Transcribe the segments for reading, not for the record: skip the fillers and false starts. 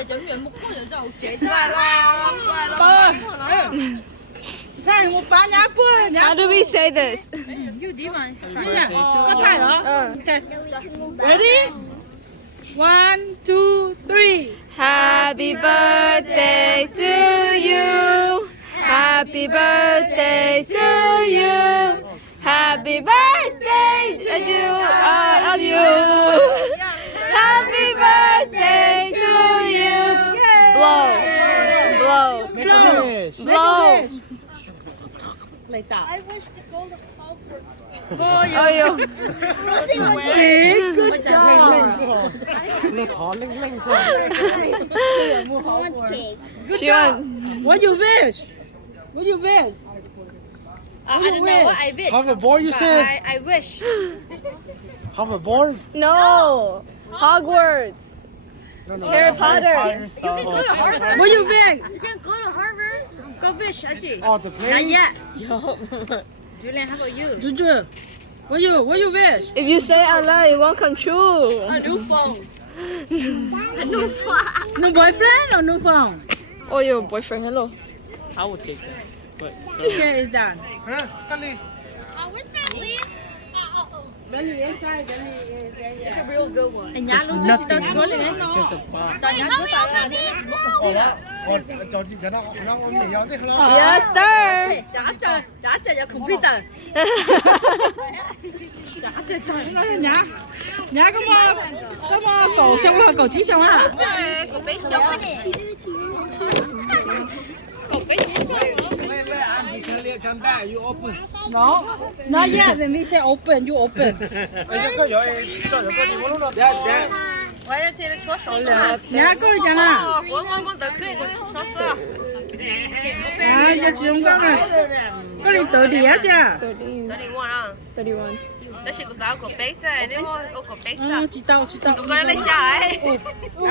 How do we say this? Ready? 1, 2, 3. Happy birthday to you. Happy birthday to you. Happy birthday to you. Happy birthday to you. Blow. Blow. Blow. I wish to go to Hogwarts. Oh, yo. Good job. She won. What you wish? What you wish? I don't know what I wish. Hoverboard, you said? I wish. Hoverboard? No. Hogwarts. No. Harry Potter. You can go to Harvard. What you wish? You can go to Harvard. Go wish, Aji. Oh, the Not plane? yet. Julian, how about you? Juju, what you wish? If you say it out loud, it won't come true. A new phone. A new phone. New boyfriend or new phone? Oh, your boyfriend. Hello. I would take that. But Okay, it's done. Huh? Kali. Where's Madeline? Gani inside, Gani It's a real good one. Anh nhá luôn chị đang chúa lên just nó. a bar. Tao nhá chúa tao lên. Cho chị cho nó ôm thì nhau thế không? Yes, sir. Trả cho computer. Nhá. Nhá có mò cổ xong rồi cổ chí xong hả? Cậu bé xấu. Come back, you open. No. Not yet. Let me say open. You open. Cái rồi cho nó có gì muốn nó. That. 我要听你说手了。 Nhá có đi chẳng à? 我得可以说说。 À, cho chị không có này. Có đi tự đĩa chưa? 31. 31啊。 31. 但是個手個比賽，你我個比賽。 Chị tao. 我講你下來。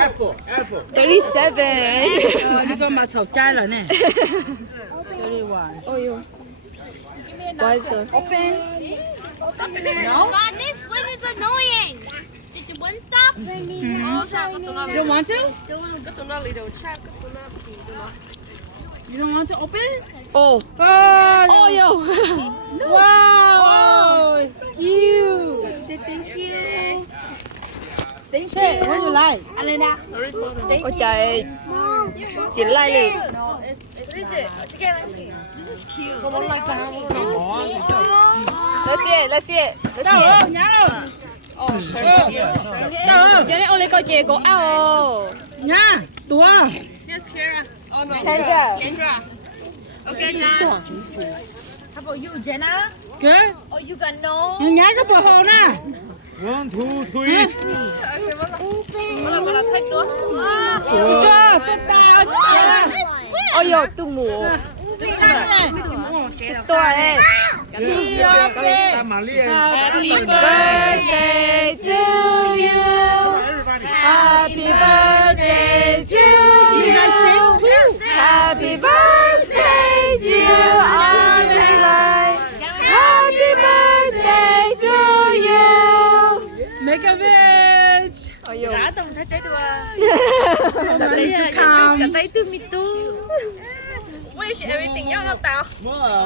Apple. 37. Đi con mà sầu chai rồi nè. 31. Oh, yo. Why is the... No. God, this wind is annoying. Did the wind stop? You want to? 個動到你度 check，個動到邊度嘛？ You don't want to open? Oh. Oh, Oh, yo. wow. Cute. Thank you. Thank you. What you like? Ôi trời. Chị like liền. Không muốn like tao, không bỏ thì cho. Let's see it. Đâu, nhá đâu. Đâu. Giờ này only có chị của ao. Nhá, tua. Yes, Kara. Oh no. Kendra. Kendra. Okay, yeah. How about you, Jenna? Good. Oh, you got no. Nhá cái bò hồ nè. 1, 2, 3. Mà thích nữa. Cho, tao. Ôi yo, tôi mù. Tôi đây. Happy birthday to you. Happy birthday to you. Happy birthday dear Auntie Lai. Happy birthday to you. Make a wish. Ôi yo. Đã tôi thấy được. Come. Cả tay tôi mi tu. Wish everything nhau nó tao.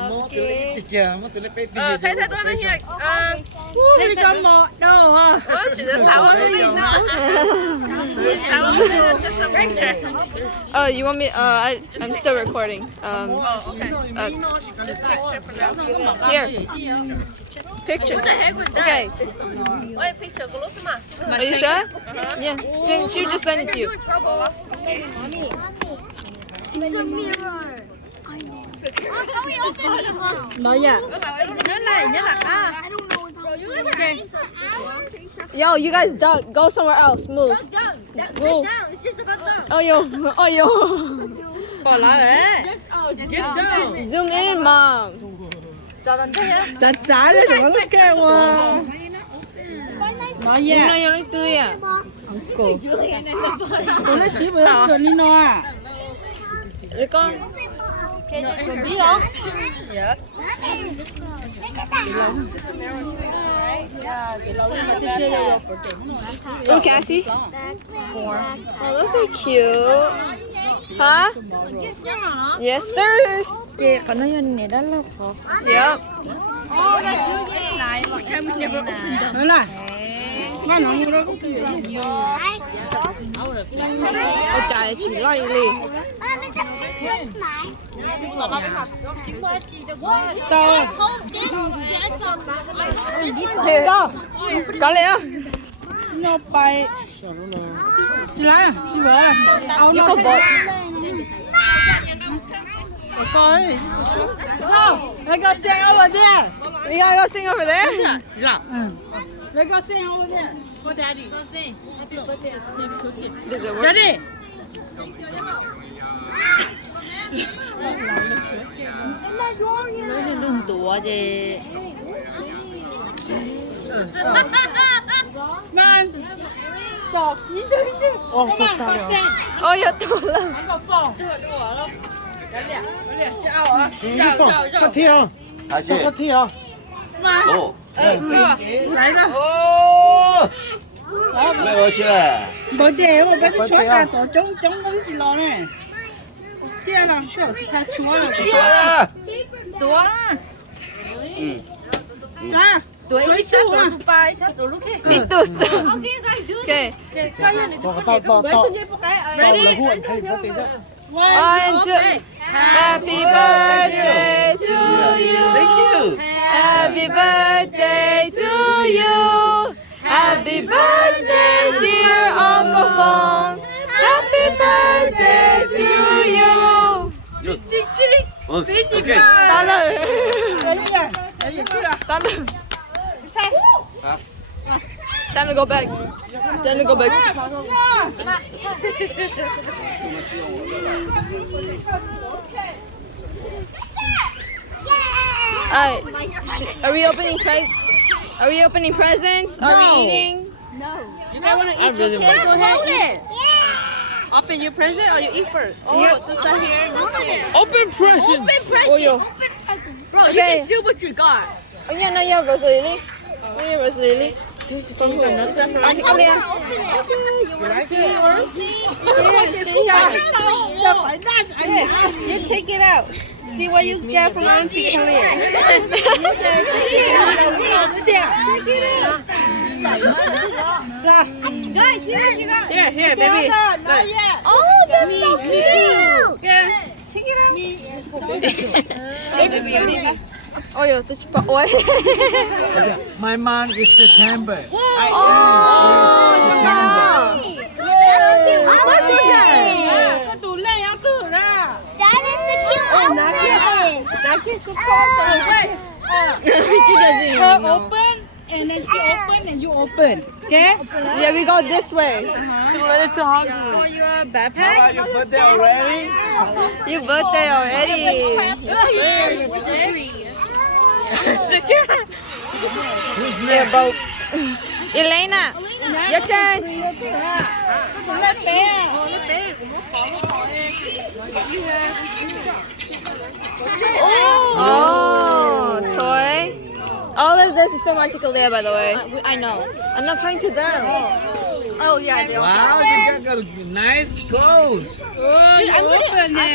Mua từ lấy kìa, mua từ lấy bê tì. Thấy đó nó nha. Đi cho mọ đâu hả? Chỉ là sáu cái gì nào. Sáu just a picture. You want me? I'm still recording. Here. Picture. What the heck was that? Okay. Wait, picture của lúc mà. Are you sure? Yeah. Then she just sent it to you. It's a mirror. I know. How we open these ones? Nói dạ. Nhớ lại à. I don't know about you. Guys are asking for hours. Yo, you guys duck. Go somewhere else. Move. Down. Sit Move. down. It's just about down. Oh yo. Oh yo. Bỏ lại đấy. Get down. Zoom in, mom. Chặt trái đấy, chúng nó kêu à. Nói dạ. Nó yo tươi à. Cổ. Nó chỉ vừa cười đi nó à. Để con. Yes. Oh, Cassie. Oh, those are cute. Huh? Yes, sirs. Có nó này đó là khó. Yep. Nó là. Mà nó như đó cũng tùy. Ôi trời chỉ lôi đi. Tao. Here. Có lẽ. Nó bay. Chị lá, chị vợ. You go vote. Coi. Oh, let's go sing over there. We gotta go sing over there. Let's go sing over there. For daddy. Does it work? Ready? Nó đừng tủa gì. Man. Stop. Oh, tốt ta rồi. Oh, you told them. Có theo. Có theo. Ồ. Lấy ra. Mày ở chưa? Bữa đêm mà bé chó cả tổ chống nó chỉ lo này. Kia là sợ thay chúa là. Chưa. Tua. À, Tua chuối isa su à. tua pa isa tua lúc kia. It does. Okay. Tao Ready? là huộn thầy có tiền đó. One, two. Happy birthday to you. Thank you. Happy birthday to you. Happy birthday, dear Uncle Phong. Happy birthday to you. Okay. Dollar. Tao Dollar. Time to go back. Time to go back. Alright. Are we opening presents? Are we opening presents? Are we eating? You guys wanna eat your cake? Go ahead. Open your present or you eat first? Oh, this is here. Open present. Oh, yo. Bro, you can see what you got. Oh, yeah, no, yeah, Rose Lily. Oh, yeah, Rose Lily. Let's open it. You take it out. See what you get from Auntie Kalia. Guys, here what you got. Here, baby. Oh, that's so cute. Yeah, take it out. Baby, Oh, yo, this what? My mom is September. Oh, September. What was that? có tủ lạnh áo cửa ra. That is the cute outfit. That kid's so awesome. She doesn't even Her know. open and then she open and you open. Okay? Yeah, we go this way. For your backpack. You put that already? Your birthday already. Secure. Yeah, bro. Elena, your turn. Oh, toy. All of this is from Auntie Kalia, by the way. I know. I'm not trying to them. Oh yeah, they also. Wow, you got nice clothes. I'm pretty.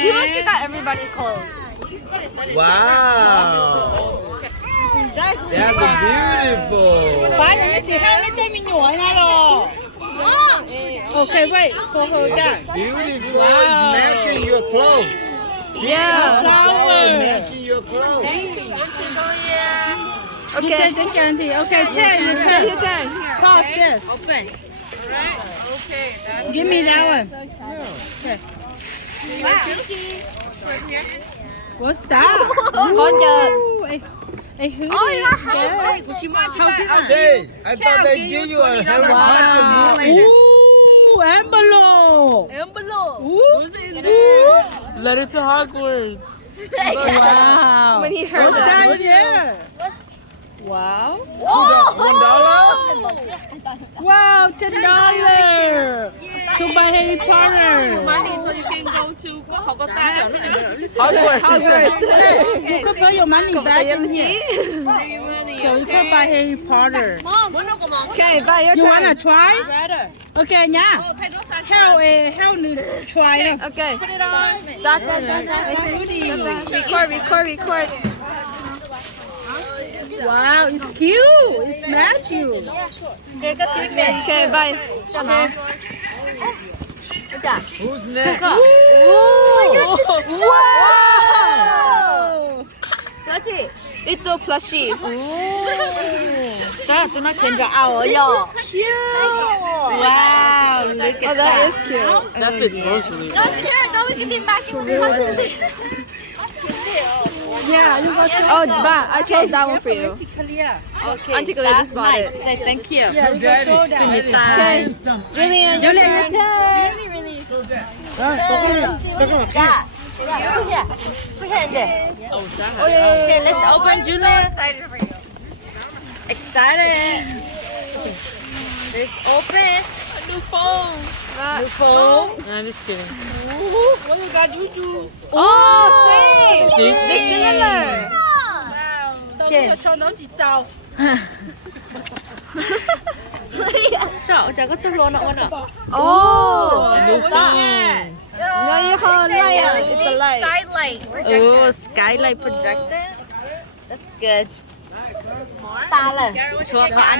He looks like got everybody clothes. Wow. That's beautiful. Phải là chị hai cái tay mình nhỏ ra rồi. Okay, wait for her guys. Beautiful. It's matching your clothes. Yeah. Matching your clothes. You say Okay. thank you, Auntie. Okay, Chen, your Check turn. your turn. Cross this. Open. Give me that one. What's that? Con chờ. Ê, hứa Oh, đi. your house. Jay, I thought they give you a Harry Potter movie. Ooh, envelope. Let it to Hogwarts. Wow. When he heard What's that. that here? Wow. $1? Wow, $10 to buy Harry Potter. Money so you can go to có học có ta You could put your money back in here. So you could buy Harry Potter. Okay, bye. Your You wanna turn. try? Okay, nha. Heo try it. Okay. Put it on. Record. Wow, it's cute. It's match you. Okay, bye. Who's next? Wow. Little plushie. đó tụi nó khen ra ao ở vô wow look Oh, at that is cute. That fits mostly. No, it's here. No, we can get back in the Yeah, you got to. Oh, Ba, I chose that one for you. Clear. okay Auntie Khalid just bought it. nice. Thank you Yeah, you got to show that. Okay, Julian, your turn. Really, really. Oh, yeah. okay let's open Julia Excited for you. excited let's open a new phone New phone Nah, just kidding. What you got you do? Oh, same. They're similar. Okay. Cho nó chỉ chào. sợ chả có chút luôn nữa Oh. New phone. No, you call it light. It's a light. Skylight. oh skylight projector that's good ta là chua có ăn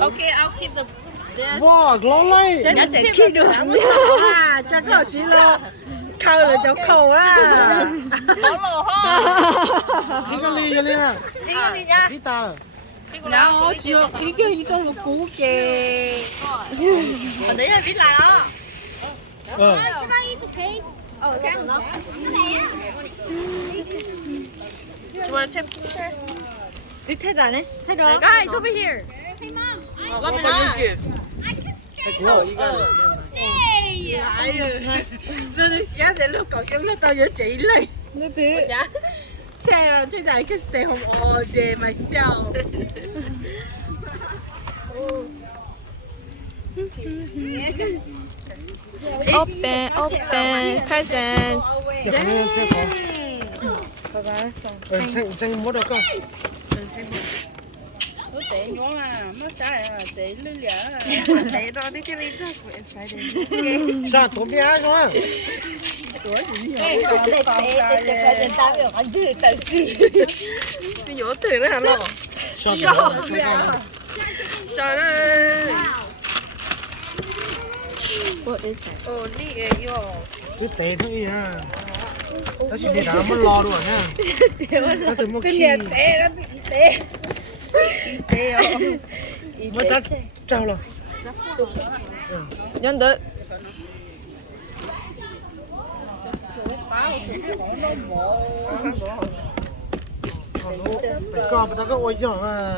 okay I'll keep the this Wow, long light. nhá chạy kia được À, chắc có chỉ là khâu là cho khâu á. có lồ ho 이거 리 열리나? 이거 니냐 기타. Nó chưa 이거 뭐 고게. ở đấy là biết là đó 어. Should I eat the cake? you wanna take picture đi thay rồi đấy thay rồi Guys, over here. Hey, Mom. what about your gift I can skate. 그거 이거. Say. Nó xé để lúc còn chúng nó tao nhớ chị lên. Nó thứ. Dạ. Che là thế này cái stay home all day myself. Open presents. 야, 그냥 책 봐. 책 못 할까? Nó tệ nhỏ à, nó sai à, tệ lưỡi lẻ. Tệ đó đi cái đi đó phải đi. 자, 돈이 하죠. Bây giờ tiền nó hả lo? Trời ơi. What is that? Ồ, đi kìa vô. cái tệ thôi à. Đó chỉ để đã mất lo rồi nha. Nó từ một Cái khi nhà tệ đó, tệ. Tệ không? mới chắc trao rồi. Nhân tử. Phải co mà ta có ôi giỏi mà.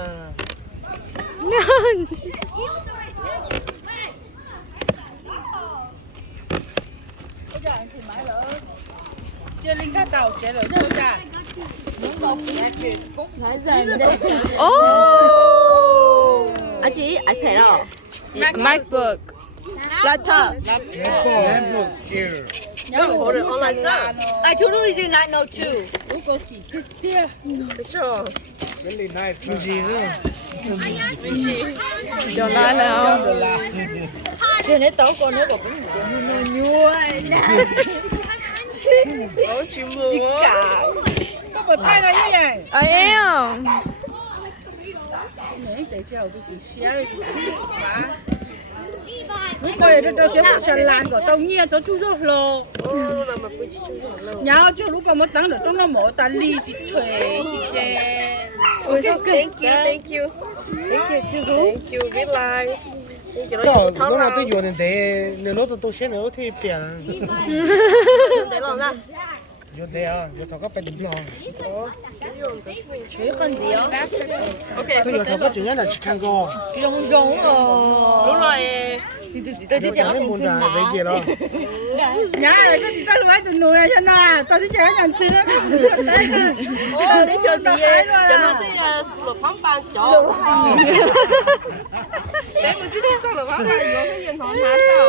Chưa lên cái tàu chạy rồi chứ cha. Oh! à chị anh thấy đâu MacBook. Laptop. MacBook Air. Nhớ hold it on like that. I totally did not know too. Really nice. Cái gì nữa? I know. chưa nấy tấu con nữa của Ủa chịu mưa cả. Có một tay là như vậy. I am. Nãy tại sao tôi chỉ share mà. Lúc coi nó cho xếp sàn lan của tao nghe cho chú rồi lo. Nhớ cho lúc còn một tấn được trong nó mổ ta ly chỉ thuê chỉ để. thank you thank you thank you biết like Đó, lúc nào tôi dùng để nếu nó tôi sẽ nếu thì tiền. để lòng ra Dùng để à, dùng thằng có phải đúng lòng. cái con gì đó ok Tôi dùng thằng có chỉ nhất là chỉ khăn go. rong rong đúng rồi tôi Tôi chẳng muốn là mấy kia đó. Nhớ là có gì tao nói tụi nuôi này cho nó. Tao đi chơi nhận chưa. ô để cho đi cho nó tới lột phóng ban chỗ Để mình chỉ đi xong rồi báo ra vô cái điện thoại hả sao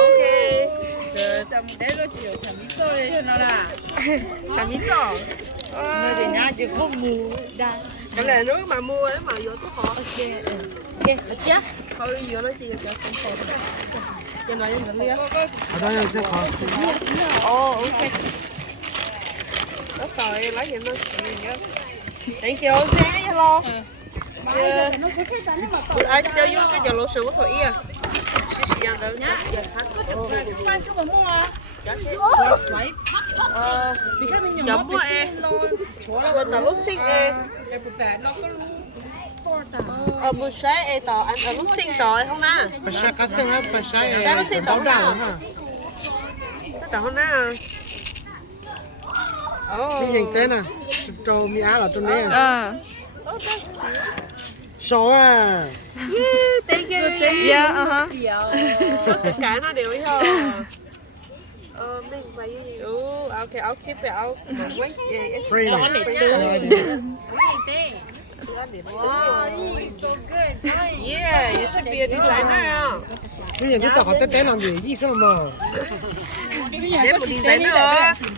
ok. 就唔得咗住，長面做你去哪啦？長面做。我哋nhà chỉ có mù đa. Cái này nó mà mua ấy mà vô tốt họ. Ok, được chưa? Thôi vô nó chỉ cho không khổ. Cho nó những cái ở đây sẽ có ok. Nó rồi lấy gì nó thank you, okay, hello. I tell you cái giờ lỗ sữa thôi à. Xí ăn đâu nhá. Chấm quá e. Xua tao lúc xinh e. Một sáng e tao ăn ở lúc xinh tao không na. phải sai cá xương á phải sai Sao xinh tao đào na. hả Sao tao không na. cái gì tên à trâu mi á là tôi nè số à Thank you. Yeah, uh-huh. Tất cả nó đều ý thôi. Mình phải okay, I'll keep it out. Wait, free Wow, So good. yeah, you should be a designer. cái gì tao có tên làm gì gì sao mà Để một designer.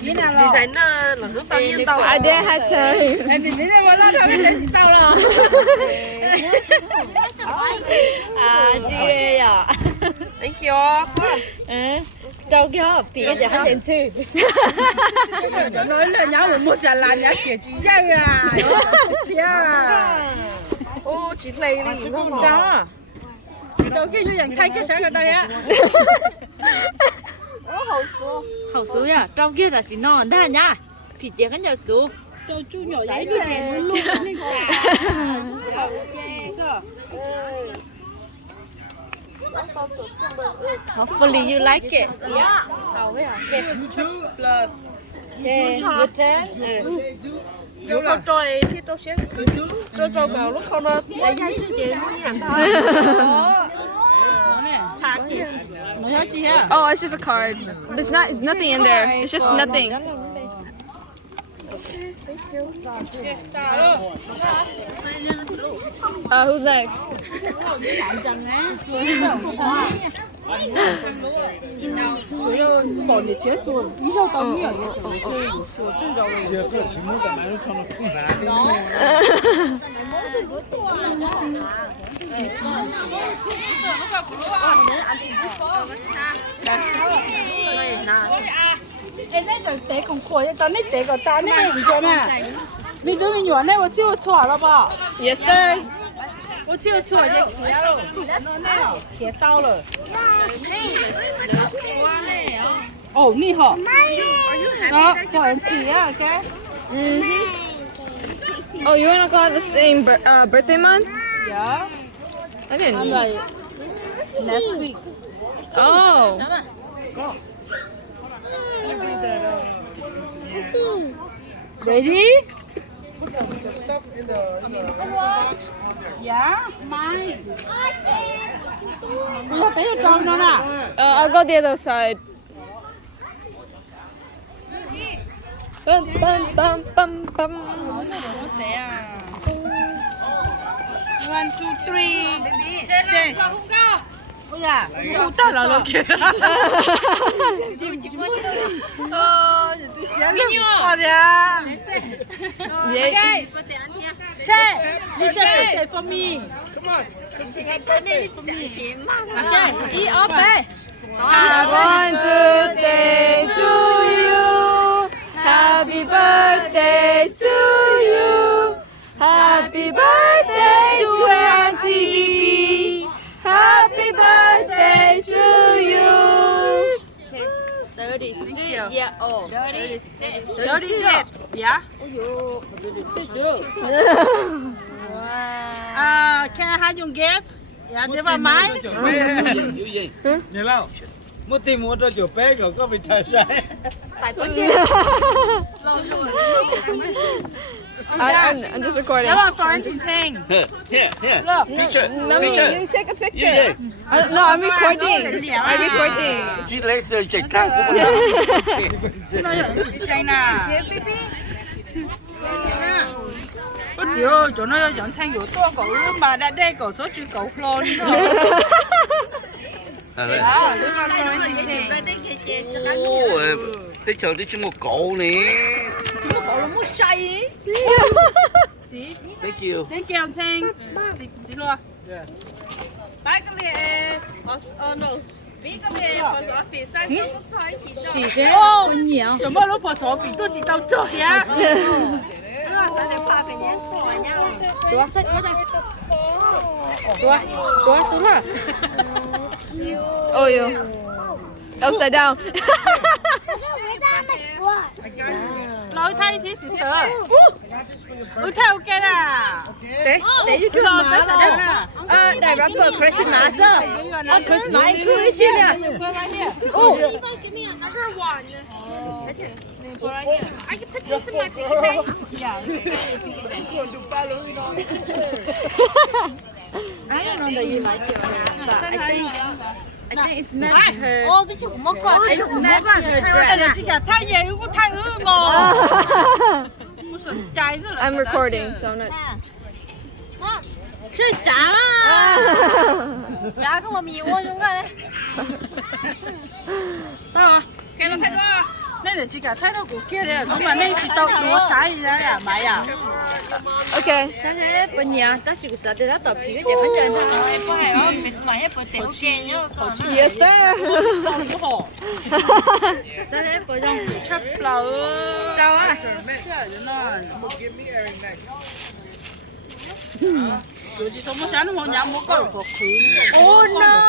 Designer là nước tao nhiên tao. I didn't have time. Em thì bây giờ mà lo đâu biết gì tao rồi. Chị ơi à. Thank you. Đâu kia bị giờ hắn đến chứ. Cho nói là nhau một xà lan nhá kia chú dây à. Ô, chị này đi không Đó. Đâu kia vô dành thay cái sáng ở đây á. Hậu số à, trong kia là chỉ non đó nhá. Bị tiền cái nhiều số. Tôi chú nhỏ giấy luôn nè, luôn lên Hopefully you like it. Yeah. Hậu với à. Nếu con trôi thì tôi sẽ trôi vào lúc không nó để dây cái gì nó nhận thôi. Nó nói chi hả? Oh, it's just a card. It's nothing in there. It's just nothing. Who's next? Bỏ để chế xuống, ý đâu tao nghĩ ở trên đầu này. chưa có chỉ muốn cái máy nó cho nó không phải Em đây rồi té không khổ, tao nít té của tao nít không cho mà. Mình đứa mình nhỏ này, 我就错了吧？ Yes, sir. 我就错这铁了，铁刀了。哦，你好。啊，叫人铁啊，该。 Oh, you wanna go have the same birthday month? Yeah. I didn't. I'm like next week. Oh. Ready? stuff in the Yeah, mine. Bây giờ thấy trong nó nè. I'll go the other side. Bum bum bum bum bum. 1, 2, 3, 4. Ôi à, không ta là nó kìa. Tôi sẽ lên qua kìa. Yeah. Check, you should take for me. come on Okay, đi up ấy. One, two, day to you. Happy birthday to you. Happy birthday to Auntie B. Happy birthday to you. 36 years old. 36. Yeah. Can I have your gift? Yeah, this is mine. Nhớ không? Một tìm một cho bé cậu có bị trời sai. I'm just recording. That one for Auntie Tang. Here. Look. Picture. Mommy, you take a picture. No, I'm recording. I'm recording. Chị lấy sợi chạy căng của Nó là Auntie Tang nè. Ôi trời ơi, chỗ nó dẫn sang chỗ to cậu mà đã đe cậu số chữ cậu luôn rồi. Thế chờ đi chung một cổ nè. Thank you. Thank you, Cheng. Xin luôn. Bye, come here. Oh no. We come here for the office. That's not good time.怎么老婆手臂都知道做呀？Oh, you. Upside down. Lỗi thay thì xin tớ. Ôi thay ok nè. Để you do my the rapper Christmas. Christmas inclusion. Oh. Give me another one. I can put this in my piggy bank. I don't know that you like it, but I think it's meant to her. It's meant to her dress. Chị cả thay về cũng thay mà. I'm recording, so I'm not. Chơi chả. Đã có một nhiều luôn rồi. Đâu? Cái nó thay đó. Nên là chị cả thay đó của kia đấy. Nó mà nên chị tao đua sai gì đấy à, mày à. Okay. Sáng thế bên nhà ta chỉ có sợ để tập thì cái gì phải chơi thôi. Có hay không? Miss my hết bữa tiệc ok nhá. Yes, sir. Sáng thế bên trong Chắp lẩu. đâu á? Rồi chị sống sáng nó nhà mua có của khứ. Oh no.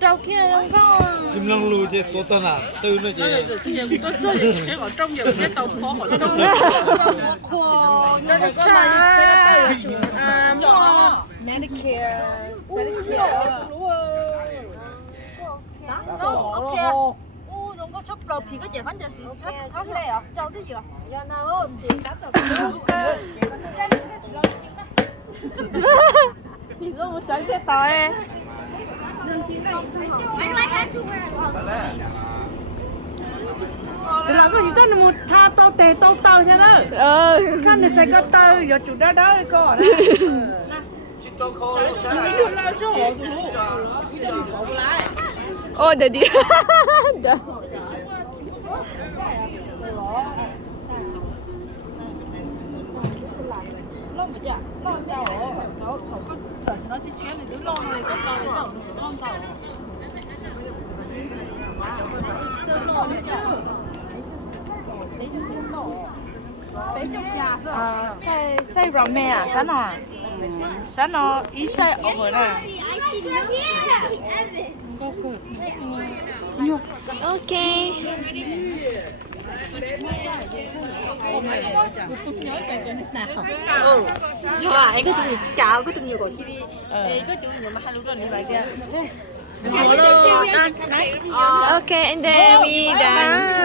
Trâu kia không có. Chim lăng lù chứ tốt tao nào tư nó chứ. Chị có chơi cái ở trong nhiều cái tàu khó họ nó đông. Khô, nó được cha. Manicure. Nó ok. Ô, nó có chốc lợp thì có trẻ phán cho chốc lẹ à? Trâu cái gì à? Giờ nào thì cá tập. Thì có một sáng thế tỏi. Why do I have to wear gloves? Thì là có gì đó là một tha tao tè tao thế đó. Khăn này sẽ có tao giờ chủ đó đó có đó. Oh, daddy. Say ramen à? Sáng nó ý say ở ngoài này. I see them here. Evan. Okay. Anh có tụi chị cáo có tụi nhiều còn TV. Có tụi nhiều mà hai lúc rồi như vậy kia. Okay, and then we done.